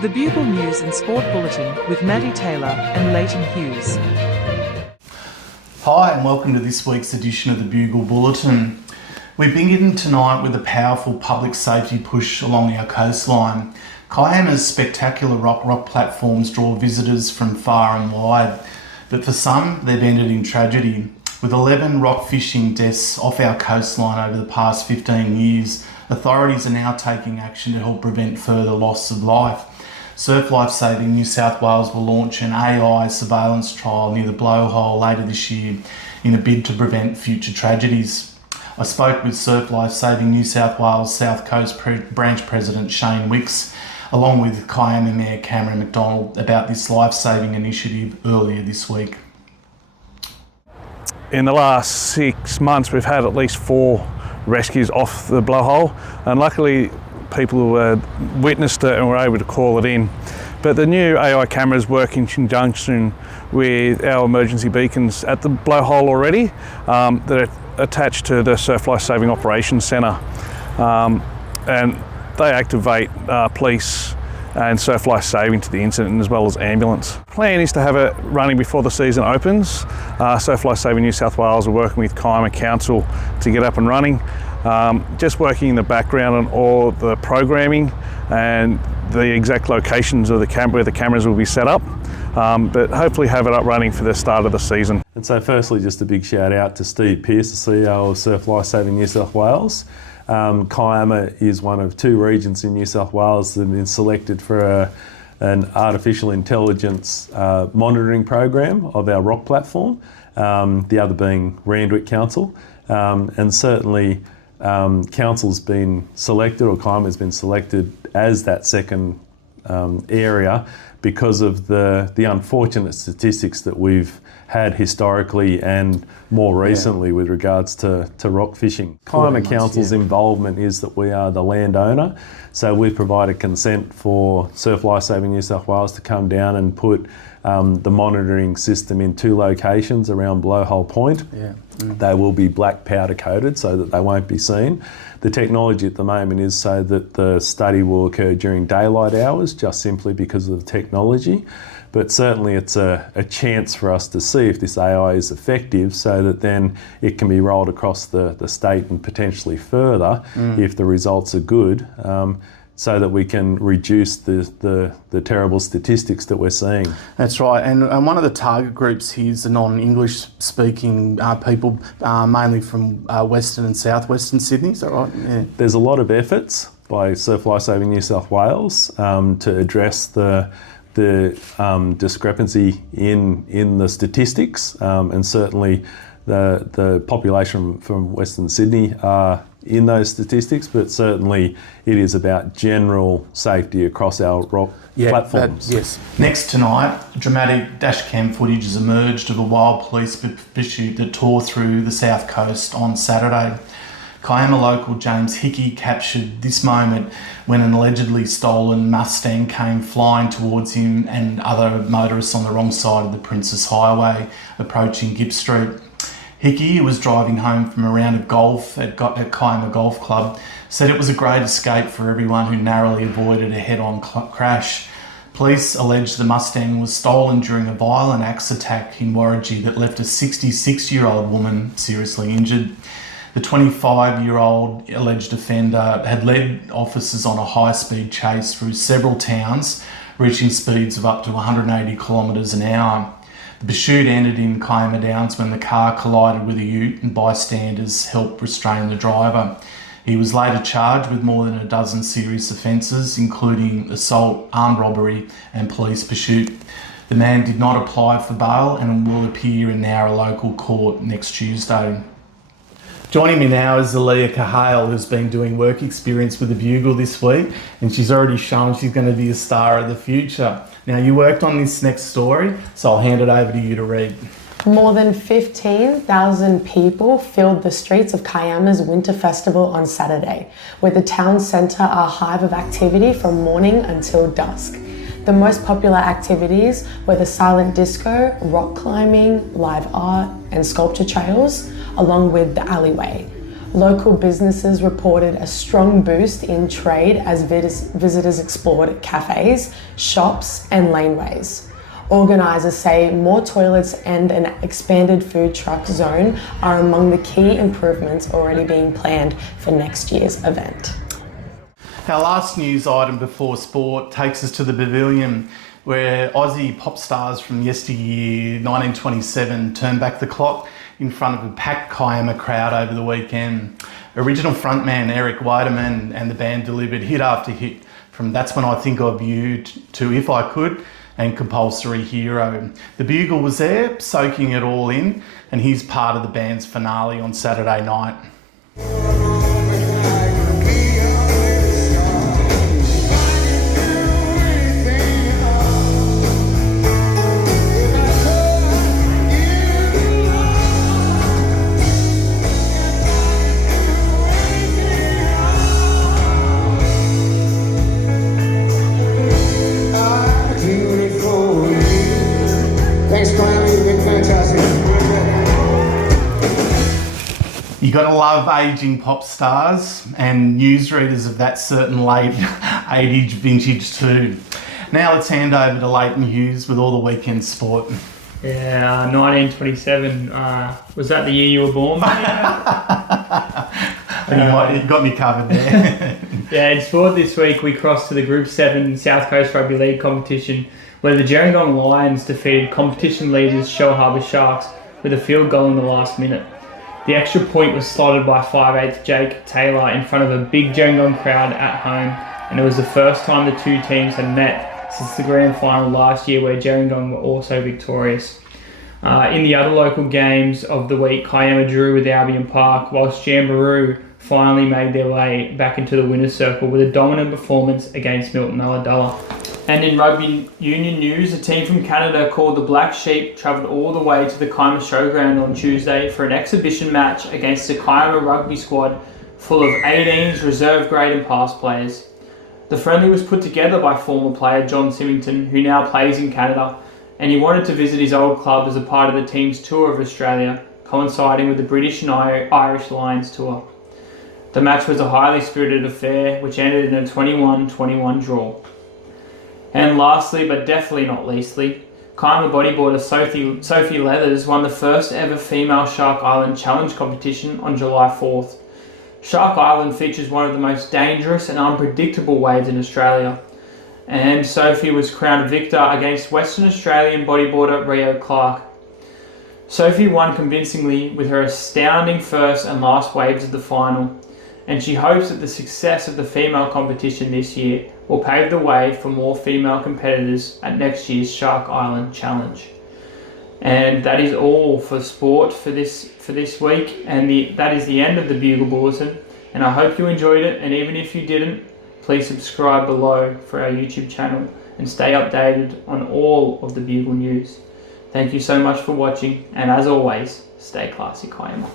The Bugle News and Sport Bulletin with Maddie Taylor and Leighton Hughes. Hi and welcome to this week's edition of the Bugle Bulletin. We begin tonight with a powerful public safety push along our coastline. Kiama's spectacular rock platforms draw visitors from far and wide, but for some they've ended in tragedy. With 11 rock fishing deaths off our coastline over the past 15 years, authorities are now taking action to help prevent further loss of life. Surf Life Saving New South Wales will launch an AI surveillance trial near the Blowhole later this year in a bid to prevent future tragedies. I spoke with Surf Life Saving New South Wales South Coast Branch President Shane Wicks, along with Kiama Mayor Cameron McDonald, about this life-saving initiative earlier this week. In the last 6 months, we've had at least 4 rescues off the Blowhole, and luckily people witnessed it and were able to call it in. But the new AI cameras work in conjunction with our emergency beacons at the Blowhole already that are attached to the Surf Life Saving Operations Centre, and they activate police and Surf Life Saving to the incident, as well as ambulance. The plan is to have it running before the season opens. Surf Life Saving New South Wales are working with Kiama Council to get up and running. Just working in the background on all the programming and the exact locations of where the cameras will be set up, but hopefully have it up running for the start of the season. And so firstly, just a big shout out to Steve Pearce, the CEO of Surf Life Saving New South Wales. Kiama is one of 2 regions in New South Wales that have been selected for an artificial intelligence monitoring program of our rock platform, the other being Randwick Council, and certainly Council's been selected, or Kiama has been selected as that second area because of the unfortunate statistics that we've had historically and more recently with regards to rock fishing. Kiama Council's involvement is that we are the landowner, so we've provided consent for Surf Life Saving New South Wales to come down and put the monitoring system in 2 locations around Blowhole Point. They will be black powder coated so that they won't be seen. The technology at the moment is so that the study will occur during daylight hours, just simply because of the technology. But certainly it's a chance for us to see if this AI is effective, so that then it can be rolled across the state and potentially further if the results are good, so that we can reduce the terrible statistics that we're seeing. That's right, and one of the target groups here is the non-English speaking people, mainly from Western and Southwestern Sydney, is that right? Yeah. There's a lot of efforts by Surf Life Saving New South Wales to address the discrepancy in the statistics, and certainly the population from Western Sydney are in those statistics, but certainly it is about general safety across our rock platforms. Yes. Next tonight, dramatic dashcam footage has emerged of a wild police pursuit that tore through the south coast on Saturday. Kiama local James Hickey captured this moment when an allegedly stolen Mustang came flying towards him and other motorists on the wrong side of the Princess Highway approaching Gipp Street. Hickey, who was driving home from a round of golf at Kiama Golf Club, said it was a great escape for everyone who narrowly avoided a head-on crash. Police alleged the Mustang was stolen during a violent axe attack in Warragee that left a 66-year-old woman seriously injured. The 25-year-old alleged offender had led officers on a high-speed chase through several towns, reaching speeds of up to 180 kilometres an hour. The pursuit ended in Kiama Downs when the car collided with a ute and bystanders helped restrain the driver. He was later charged with more than a dozen serious offences, including assault, armed robbery and police pursuit. The man did not apply for bail and will appear in our local court next Tuesday. Joining me now is Aaliyah Cahale, who's been doing work experience with the Bugle this week, and she's already shown she's going to be a star of the future. Now, you worked on this next story, so I'll hand it over to you to read. More than 15,000 people filled the streets of Kiama's Winter Festival on Saturday, with the town centre a hive of activity from morning until dusk. The most popular activities were the silent disco, rock climbing, live art and sculpture trails, along with the alleyway. Local businesses reported a strong boost in trade as visitors explored cafes, shops, and laneways. Organisers say more toilets and an expanded food truck zone are among the key improvements already being planned for next year's event. Our last news item before sport takes us to the Pavilion, where Aussie Pop Stars from yesteryear 1927 turned back the clock in front of a packed Kiama crowd over the weekend. Original frontman Eric Weideman and the band delivered hit after hit, from That's When I Think of You to If I Could and Compulsory Hero. The Bugle was there, soaking it all in, and he's part of the band's finale on Saturday night. You gotta love aging pop stars and newsreaders of that certain late 80s vintage too. Now let's hand over to Leighton Hughes with all the weekend sport. Yeah, 1927. Was that the year you were born? You got me covered there. Yeah, in sport this week we crossed to the Group 7 South Coast Rugby League competition, where the Gerringong Lions defeated competition leaders Shellharbour Sharks with a field goal in the last minute. The extra point was slotted by 5'8" Jake Taylor in front of a big Gerringong crowd at home, and it was the first time the two teams had met since the grand final last year, where Gerringong were also victorious. In the other local games of the week, Kiama drew with Albion Park, whilst Jamboree finally made their way back into the winner's circle with a dominant performance against Milton Ulladulla. And in Rugby Union news, a team from Canada called the Black Sheep travelled all the way to the Kiama Showground on Tuesday for an exhibition match against the Kiama rugby squad full of 18s, reserve grade and past players. The friendly was put together by former player John Symington, who now plays in Canada, and he wanted to visit his old club as a part of the team's tour of Australia, coinciding with the British and Irish Lions tour. The match was a highly spirited affair, which ended in a 21-21 draw. And lastly, but definitely not leastly, Kiama bodyboarder Sophie Leathers won the first ever female Shark Island Challenge competition on July 4th. Shark Island features one of the most dangerous and unpredictable waves in Australia, and Sophie was crowned victor against Western Australian bodyboarder Rio Clark. Sophie won convincingly with her astounding first and last waves of the final, and she hopes that the success of the female competition this year will pave the way for more female competitors at next year's Shark Island Challenge. And that is all for sport for this week, and that is the end of the Bugle Bulletin, and I hope you enjoyed it, and even if you didn't, please subscribe below for our YouTube channel and stay updated on all of the Bugle news. Thank you so much for watching, and as always, stay classy, Kiama.